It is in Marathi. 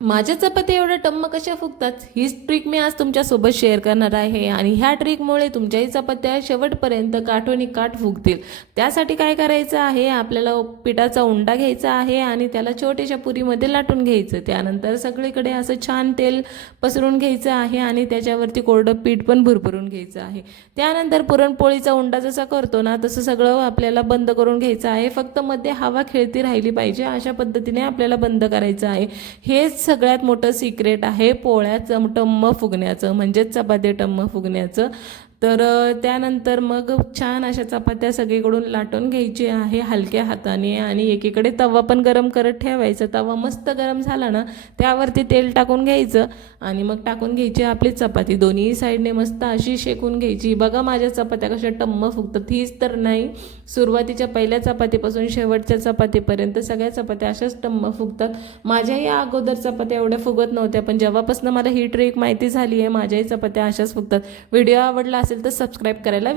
माझ्या चपात्या एवढ्या टम्म कशा फुगतात? हीच ट्रिक मी आज तुमच्यासोबत शेअर करणार आहे. आणि ह्या ट्रिकमुळे तुमच्याही चपात्या शेवटपर्यंत काठोनी काठ फुगतील. त्यासाठी काय करायचं आहे? आपल्याला पिठाचा उंडा घ्यायचा आहे आणि त्याला छोट्याशा पुरीमध्ये लाटून घ्यायचं. त्यानंतर सगळीकडे असं छान तेल पसरून घ्यायचं आहे आणि त्याच्यावरती कोरडं पीठ पण भरभरून घ्यायचं आहे. त्यानंतर पुरणपोळीचा उंडा जसा करतो ना तसं सगळं आपल्याला बंद करून घ्यायचं आहे. फक्त मध्ये हवा खेळती राहिली पाहिजे अशा पद्धतीने आपल्याला बंद करायचं आहे. हेच सगळ्यात मोठं सिक्रेट आहे पोळ्या चम टम्म फुगण्याचं म्हणजेच चपाती टम्म फुगण्याचं. तर त्यानंतर मग छान अशा चपात्या सगळीकडून लाटून घ्यायची आहे हलक्या हाताने आणि एकीकडे तवा पण गरम करत ठेवायचा. तवा मस्त गरम झाला ना त्यावरती तेल टाकून घ्यायचं आणि मग टाकून घ्यायची आपली चपाती. दोन्ही साईडने मस्त अशी शेकून घ्यायची. बघा माझ्या चपात्या कशा टम्म फुगतात. हीच तर नाही. सुरुवातीच्या पहिल्या चपातीपासून शेवटच्या चपातीपर्यंत सगळ्या चपात्या अशाच टम्म फुगतात. माझ्याही या अगोदर चपात्या एवढ्या फुगत नव्हत्या पण जेव्हापासून मला ही ट्रिक माहिती झाली आहे माझ्याही चपात्या अशाच फुगतात. व्हिडिओ आवडला असेल तर सबस्क्राईब करायला